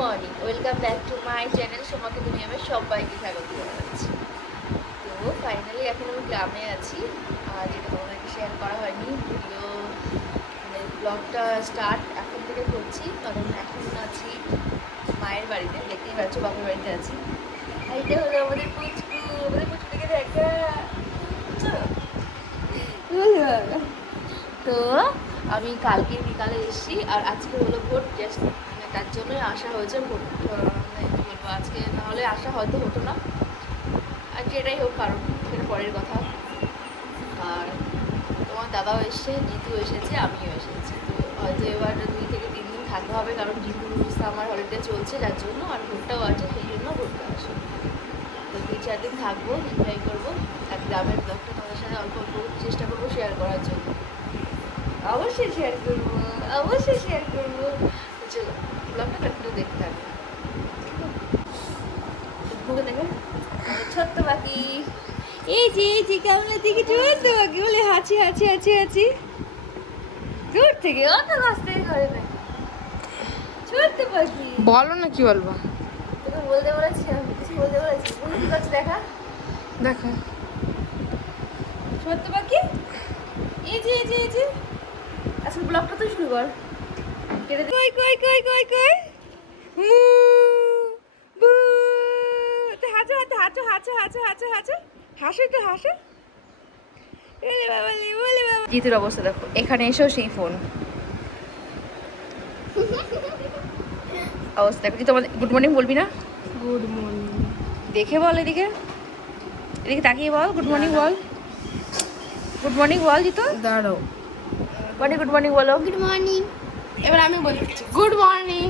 Morning welcome back to my channel সোমাকে তুমি আমি সবাইকে স্বাগত জানাচ্ছি। তো ফাইনালি এখন আমি গ্রামে আছি। আর যেটা তোমাদেরকে শেয়ার করা হয়নি। ভিডিও মানে ব্লগটা স্টার্ট এখন থেকে করছি। কারণ এখন আছি মায়ের বাড়িতে। দেখতেই পাচ্ছ বাপের বাড়িতে আছি। আর এটা হলো আমাদের পুচকু। আমাদের পুচকুটাকে দেখা। তো আমি কালকে বিকালে এসেছি। আর আজকে হলো ভোট জাস্ট তার জন্যই আসা হয়েছে মানে বলব, আজকে নাহলে আসা হয়তো হতো না। আর যেটাই হোক, কারণ সেটা পরের কথা। আর তোমার দাদাও এসছে জিতু এসেছে, আমিও এসেছি। তো হয়তো এবার দুই থেকে তিন দিন থাকতে হবে, কারণ জিতুর আমার হলিডে চলছে, যার জন্য আর ভোটটাও আছে, সেই জন্য ভোটটা আসে তো দুই চার দিন থাকব এনজয় করব, আর গ্রামের ব্লগটা তোমাদের সাথে অল্প অল্প চেষ্টা করব শেয়ার করার জন্য। অবশ্যই শেয়ার করব, অবশ্যই শেয়ার করব। চলো ব্লগটা কন্টিনিউ দেখতে থাকবে মুখে দেখে ছোট্ট পাখি এই যে এই যে কেমন দিকে ছোট্ট পাখি বলে হাঁচি হাঁচি হাঁচি হাঁচি। দূর থেকে অত কাছ থেকে করে না। ছোট্ট পাখি বলো না কি বলব? তোকে বলতে বলেছি আমি কিছু বলতে বলেছি। বলে কি করছে দেখা? দেখো। সত্য পাখি এই যে এই যে এই যে। আজকে ব্লগটা তো শুরু কর। কেটে কই কই কই কই কই? হু, বু। তো হাঁচো হাঁচো হাঁচো হাঁচো হাঁচো হাঁচো হাঁচো। হাসো ওলে বাবা লে, ওলে বাবা। জিতুর অবস্থা দেখো এখানে এসেও সেই ফোন। অবস্থা দেখো জিতু আমাদের গুড মর্নিং বলবি না? Good morning. দেখে বল এদিকে। এদিকে তাকিয়ে বল গুড মর্নিং বল। গুড মর্নিং বল জিতু। দাঁড়াও। বনি গুড মর্নিং বলো। Good morning. এবার আমি বলছি গুড মর্নিং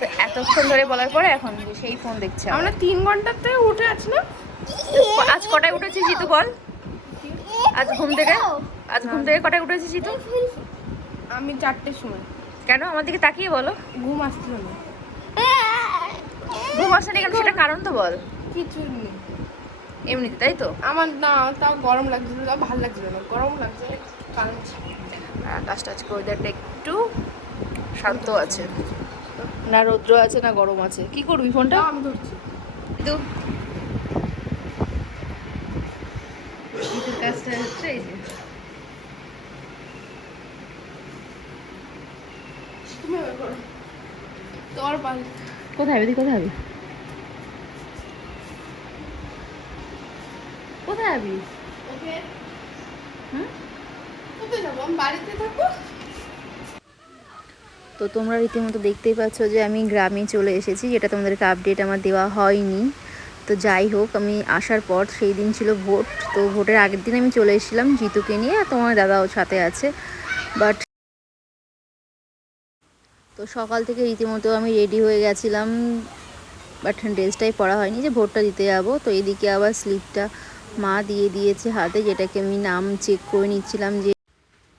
তো এতক্ষণ ধরে বলার পরে এখন সেই ফোন দেখছে আমরা তিন ঘণ্টার থেকে উঠে আছি না? আজ কটায় উঠেছিস জিতু বল? আজ ঘুম থেকে? আজ ঘুম থেকে কটায় উঠেছিস জিতু? আমি চারটের সময়। কেন? আমার দিকে তাকিয়ে বলো। ঘুম আসছিল না। ঘুম আসেনি কেন? সেটা কারণ তো বল। কিছু নেই। এমনিতে তাই তো? আমার না তাও গরম লাগছিল তাও ভালো লাগছিল না। গরম লাগছে কারণ আকাশটা আজকে ওয়েদারটা একটু শান্ত আছে। না রৌদ্র আছে না গরম আছে। কি করবি ফোনটা? আমি ধরছি। কাজটা হচ্ছে এই যে। তুমি করো। তোর পাল। কোথায় যাবি কোথায় যাবি কোথায় যাবি ওকে। হুম? কোথায় যাব? আমি বাড়িতে থাকব? তো তোমরা রীতিমতো দেখতেই পাচ্ছ যে আমি গ্রামে চলে এসেছি, যেটা তোমাদেরকে আপডেট আমার দেওয়া হয়নি। তো যাই হোক, আমি আসার পর সেই দিন ছিল ভোট, তো ভোটের আগের দিন আমি চলে এসেছিলাম জিতুকে নিয়ে, আর তোমার দাদাও সাথে আছে। বাট তো সকাল থেকে রীতিমতো আমি রেডি হয়ে গেছিলাম বাট ড্রেসটাই পরা হয়নি যে ভোটটা দিতে যাব। তো এদিকে আবার স্লিপটা মা দিয়ে দিয়েছে হাতে, যেটাকে আমি নাম চেক করে নিচ্ছিলাম যে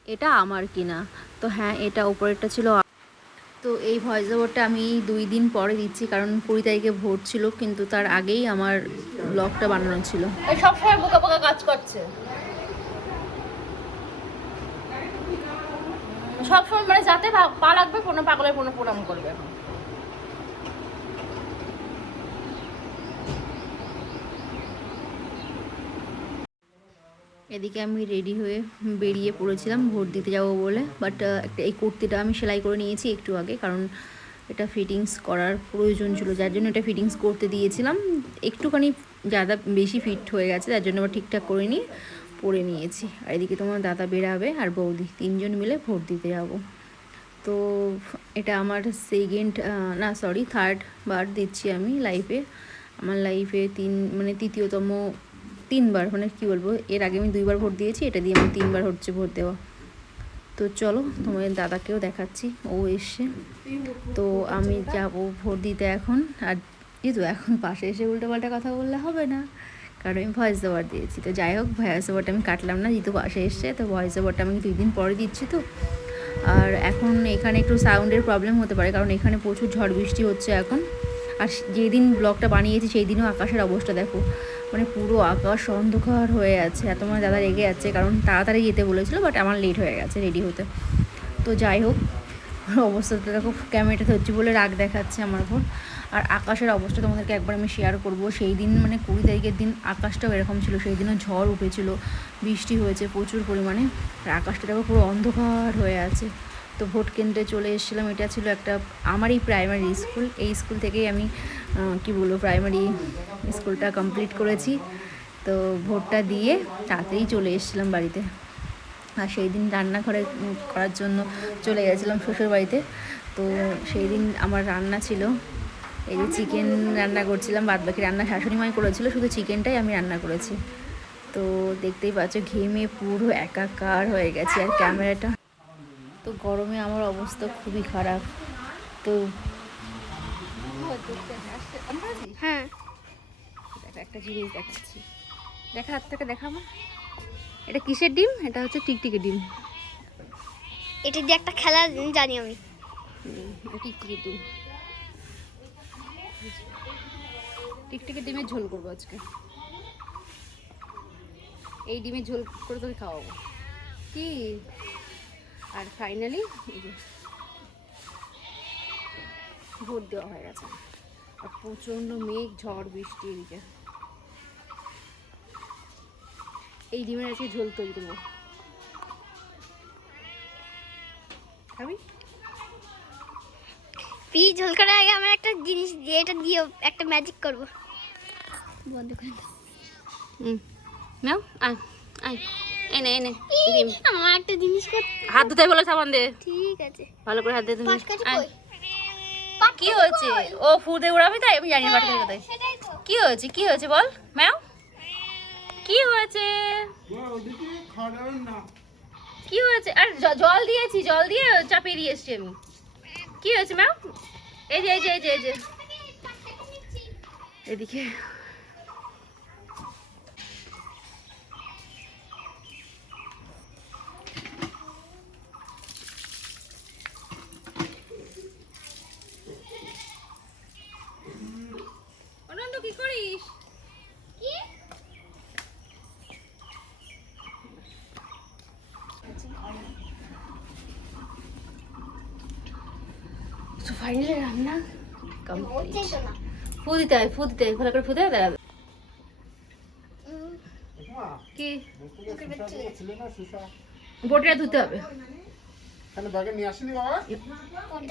এটা আমার কিনা। তো হ্যাঁ এটা ওপরেরটা ছিল তো এই ভয়েস ওভারটা আমি দুই দিন পরে দিচ্ছি, কারণ কুড়ি তারিখে ভোট ছিল, কিন্তু তার আগেই আমার ব্লগটা বানানো ছিল। সবসময় বোকা বোকা কাজ করছে। সবসময় মানে যাতে পা- লাগবে, কোনো পাগলের কোনো প্রণাম করবে এখন এদিকে আমি রেডি হয়ে বেরিয়ে পড়েছিলাম, ভোট দিতে যাব বলে। বাট একটা এই কুর্তিটা আমি সেলাই করে নিয়েছি একটু আগে, কারণ এটা ফিটিংস করার প্রয়োজন ছিল, যার জন্য এটা ফিটিংস করতে দিয়েছিলাম। একটুখানি যাদা বেশি ফিট হয়ে গেছে যার জন্য আবার ঠিকঠাক করে নিয়ে পরে নিয়েছি। আর এদিকে তোমার দাদা বেরাবে আর বৌদি, তিনজন মিলে ভোট দিতে যাব। তো এটা আমার সেকেন্ড না সরি থার্ড বার দিচ্ছি আমি লাইফে আমার লাইফে তিন মানে তৃতীয়তম তিনবার মানে কি বলব, এর আগে আমি দুইবার ভোট দিয়েছি, এটা দিয়ে আমি তিনবার হচ্ছে ভোট দেওয়া। তো চলো, তোমাদের দাদাকেও দেখাচ্ছি, ও এসছে। তো আমি যাব ভোট দিতে এখন, আর যেহেতু এখন পাশে এসে উল্টোপাল্টা কথা বললে হবে না, কারণ আমি ভয়েস ওভার দিয়েছি। তো যাই হোক ভয়েস ওভারটা আমি কাটলাম না, যেহেতু পাশে এসছে, তো ভয়েস ওভারটা আমি দুই দিন পরে দিচ্ছি তো। আর এখন এখানে একটু সাউন্ডের প্রবলেম হতে পারে, কারণ এখানে প্রচুর ঝড় বৃষ্টি হচ্ছে এখন। আর যেদিন ব্লগটা বানিয়েছি, সেই দিনও আকাশের অবস্থা দেখো। মানে পুরো আকাশ অন্ধকার হয়ে আছে। এত মানে দাদা রেগে যাচ্ছে কারণ তাড়াতাড়ি যেতে বলেছিল বাট আমার লেট হয়ে গেছে রেডি হতে। তো যাই হোক অবস্থাটা দেখো ক্যামেরাটা ধরছি বলে রাগ দেখাচ্ছে আমার উপর। আর আকাশের অবস্থা তোমাদেরকে একবার আমি শেয়ার করব। সেই দিন মানে কুড়ি তারিখের দিন আকাশটাও এরকম ছিল, সেই দিনও ঝড় উঠেছিল, বৃষ্টি হয়েছে প্রচুর পরিমাণে। আর আকাশটা দেখো পুরো অন্ধকার হয়ে আছে। তো ভোট কেন্দ্রে চলে এসেছিলাম। এটা ছিল একটা আমারই প্রাইমারি স্কুল এই স্কুল থেকেই আমি কি বলব প্রাইমারি স্কুলটা কমপ্লিট করেছি। তো ভোটটা দিয়ে তাড়াতাড়ি চলে এসেছিলাম বাড়িতে। আর সেই দিন রান্নাঘরে করার জন্য চলে গেছিলাম শ্বশুর বাড়িতে তো সেই দিন আমার রান্না ছিল। এই যে চিকেন রান্না করছিলাম বাদ বাকি রান্না শাশুড়ি মাই করেছিল, শুধু চিকেনটাই আমি রান্না করেছি। তো দেখতেই পাচ্ছ, ঘেমে পুরো একাকার হয়ে গেছে আর ক্যামেরাটা তো গরমে আমার অবস্থা খুবই খারাপ। তো হ্যাঁ। একটা জিনিস দেখাচ্ছি। দেখা হাত থেকে দেখাবো এটা কিসের ডিম? এটা হচ্ছে টিকটিকি ডিম। এটা দিয়ে একটা খেলা জানি আমি। টিকটিকি ডিম। টিকটিকি ডিমের ঝোল করব আজকে। এই ডিমের ঝোল করে তোকে খাওয়াবো। কি? আর ফাইনালি এই যে ভোট দেওয়া হয়ে গেছে। আর প্রচণ্ড মেঘ ঝড় বৃষ্টি এদিকে। এই ডিমের আজকে ঝোল তৈরি করব। খাবি? পি ঝোল করার আগে আমার একটা জিনিস দিয়ে এটা দিয়ে একটা ম্যাজিক করব। বন্ধ করে দাও। হুম। নাও আয় আয়। এনে এনে ডিম আমার একটা জিনিস হাত ধুতে বলে সাবান দে। ঠিক আছে। ভালো করে হাত দিয়ে তুমি। কি হয়েছে? ও ফুদে উড়াবে তাই? আমি জানি না পাটকাঠি কোথায় কি হয়েছে? কি হয়েছে বল? ম্যাও? কি হয়েছে? কি হয়েছে? আর জল দিয়েছি জল দিয়ে চাপিয়ে দিয়ে এসছি আমি। কি হয়েছে ম্যাম এই যে এই যে এই যে এই যে। এদিকে অনন্ত কি করিস কি তো ফাইনালি রান্না কমপ্লিট ফু দিতে হয় ফু দিতে হয় ভালো করে ফু দেয় দাঁড়াবে কি। বটিটা ধুতে হবে।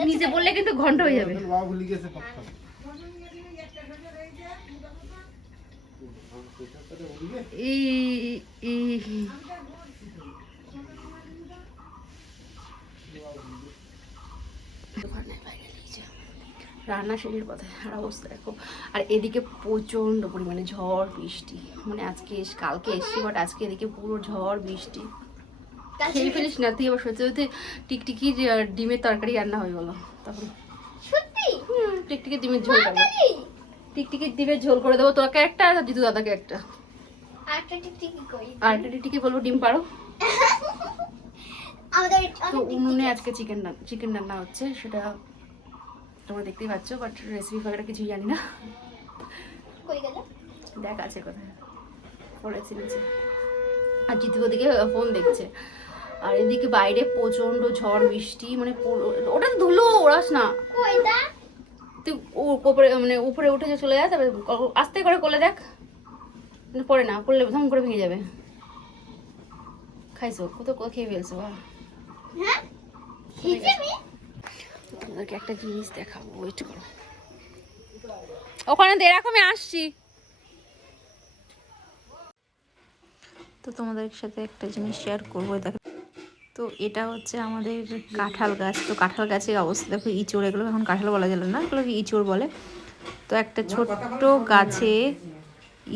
নিচে বললে কিন্তু ঘণ্টা হয়ে যাবে। তাহলে রান্না শেষের পথে আর অবস্থা দেখো। আর এদিকে প্রচণ্ড পরিমাণে ঝড় বৃষ্টি। মানে আজকে এস- কালকে এসছি বাট আজকে এদিকে পুরো ঝড় বৃষ্টি। খেয়ে ফেলিস না তুই আবার সত্যি সত্যি টিকটিকির ডিমের তরকারি রান্না হয়ে গেলো হুম, টিকটিকির ডিমের ঝোল করব। টিকটিকির ডিমের ঝোল করে দেবো তোকে একটা আর জিতু দাদাকে একটা। আর একটা টিকটিকি বলব ডিম পারো। তো উনুনে আজকে চিকেন চিকেন রান্না হচ্ছে সেটা তোমরা দেখতেই পাচ্ছ বাট রেসিপি ফাগেরা কিছুই জানি না। কই গেল? দেখ আছে কোথায়। পড়েছে নিচে। আর জিতু ওদিকে ফোন দেখছে। আর এদিকে বাইরে প্রচণ্ড ঝড় বৃষ্টি মানে ওটা তো ধুলো ওড়াস না। তুই উপরে মানে উপরে উঠে যে চলে যায় ক- আস্তে করে করলে দেখ। না, পড়ে না করলে ধম করে ভেঙে যাবে। খাইছো? কত কত খেয়ে ফেলছো বা হ্যাঁ? তোমাদেরকে একটা জিনিস দেখাবো ওয়েট করো। ওখানে আমি আসছি। তো তোমাদের সাথে একটা জিনিস শেয়ার করব দেখো। তো এটা হচ্ছে আমাদের কাঁঠাল গাছ। তো কাঁঠাল গাছের অবস্থা, দেখো ইঁচড়, এগুলো এখন কাঁঠাল বলা যাবে না, এগুলোকে ইঁচড় বলে। তো একটা ছোট্ট গাছে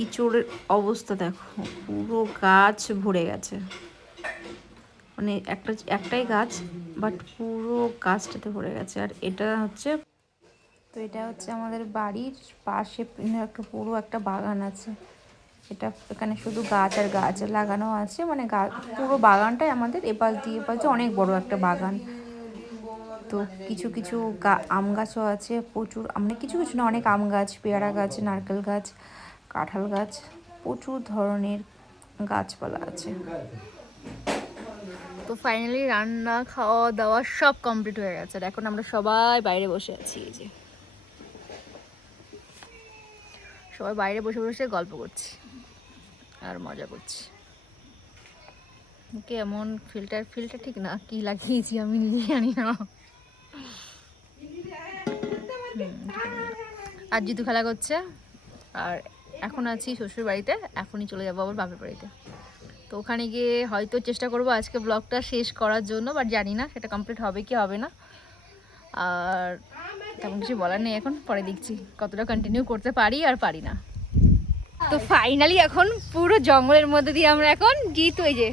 ইঁচড়ের অবস্থা, দেখো, পুরো গাছ ভরে গেছে। মানে একটা, একটাই গাছ বাট পুরো গাছটাতে ভরে গেছে। আর এটা হচ্ছে তো এটা হচ্ছে আমাদের বাড়ির পাশে একটা পুরো একটা বাগান আছে। এটা এখানে শুধু গাছ আর গাছ লাগানো আছে। মানে পুরো বাগানটাই আমাদের এপাশ দিয়ে এপাশ অনেক বড় একটা বাগান। তো কিছু কিছু আম গাছও আছে প্রচুর। মানে কিছু কিছু না, অনেক আম গাছ, পেয়ারা গাছ, নারকেল গাছ, কাঁঠাল গাছ, প্রচুর ধরনের গাছপালা আছে। তো ফাইনালি রান্না খাওয়া দাওয়া সব কমপ্লিট হয়ে গেছে। আর এখন আমরা সবাই বাইরে বসে আছি, এই যে। সবাই বাইরে বসে বসে গল্প করছি আর মজা করছি। এমন ফিল্টার ফিল্টার ঠিক না? কি লাগিয়েছি আমি নিজে জানি না। আর জিতু খেলা করছে। আর এখন আছি শ্বশুর বাড়িতে এখনই চলে যাব আবার বাপের বাড়িতে। তো ওখানে গিয়ে হয়তো চেষ্টা করব আজকে ব্লগটা শেষ করার জন্য বাট জানি না সেটা কমপ্লিট হবে কি হবে না। আর তেমন কিছু বলার নেই এখন, পরে দেখছি কতটা কন্টিনিউ করতে পারি আর পারি না। তো ফাইনালি এখন পুরো জঙ্গলের মধ্যে দিয়ে আমরা এখন জিতু, এই যে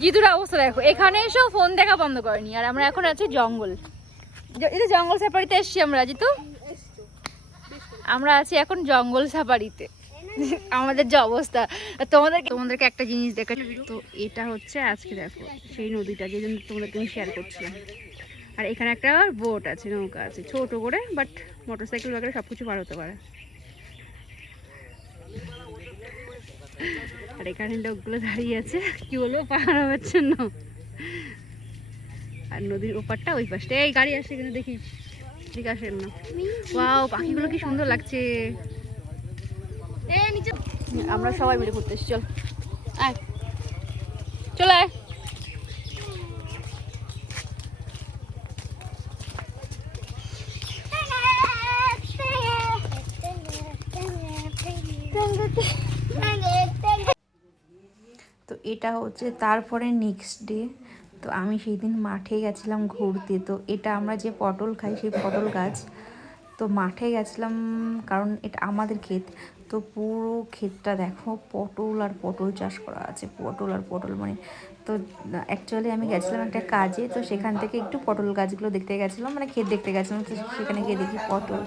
জিতুর অবস্থা দেখো, এখানে এসেও ফোন দেখা বন্ধ করেনি, আর আমরা এখন আছি জঙ্গল। এই জঙ্গল সাফারিতে এসছি আমরা, জিতু? আমরা আছি এখন জঙ্গল সাফারিতে আমাদের যে অবস্থা। আর তোমাদের তোমাদেরকে একটা জিনিস দেখা তো এটা হচ্ছে আজকে দেখো সেই নদীটা যে জন্য তোমাদেরকে আমি শেয়ার করছিলাম। আর এখানে একটা বোট আছে নৌকা আছে ছোট করে বাট মোটরসাইকেল বাগেরে সব কিছু পার হতে পারে। আর এখানে লোকগুলো দাঁড়িয়ে আছে কি বলব পাহাড় হওয়ার জন্য। আর নদীর ওপারটা ওই পাশটা। এই গাড়ি আসছে কিন্তু দেখিস ঠিক আসেন না। ওয়াও পাখিগুলো কি সুন্দর লাগছে। আমরা সবাই মিলে ঘুরতে এসেছি, চল। আয়। চলে আয়। তো এটা হচ্ছে তারপরে নেক্সট ডে তো আমি সেই দিন মাঠে গেছিলাম ঘুরতে। তো এটা আমরা যে পটল খাই, সেই পটল গাছ। তো মাঠে গেছিলাম কারণ এটা আমাদের ক্ষেত। তো পুরো ক্ষেতটা দেখো পটল আর পটল চাষ করা আছে, পটল আর পটল মানে তো অ্যাকচুয়ালি আমি গেছিলাম একটা কাজে, তো সেখান থেকে একটু পটল গাছগুলো দেখতে গেছিলাম মানে ক্ষেত দেখতে গেছিলাম, তো সেখানে গিয়ে দেখি পটল।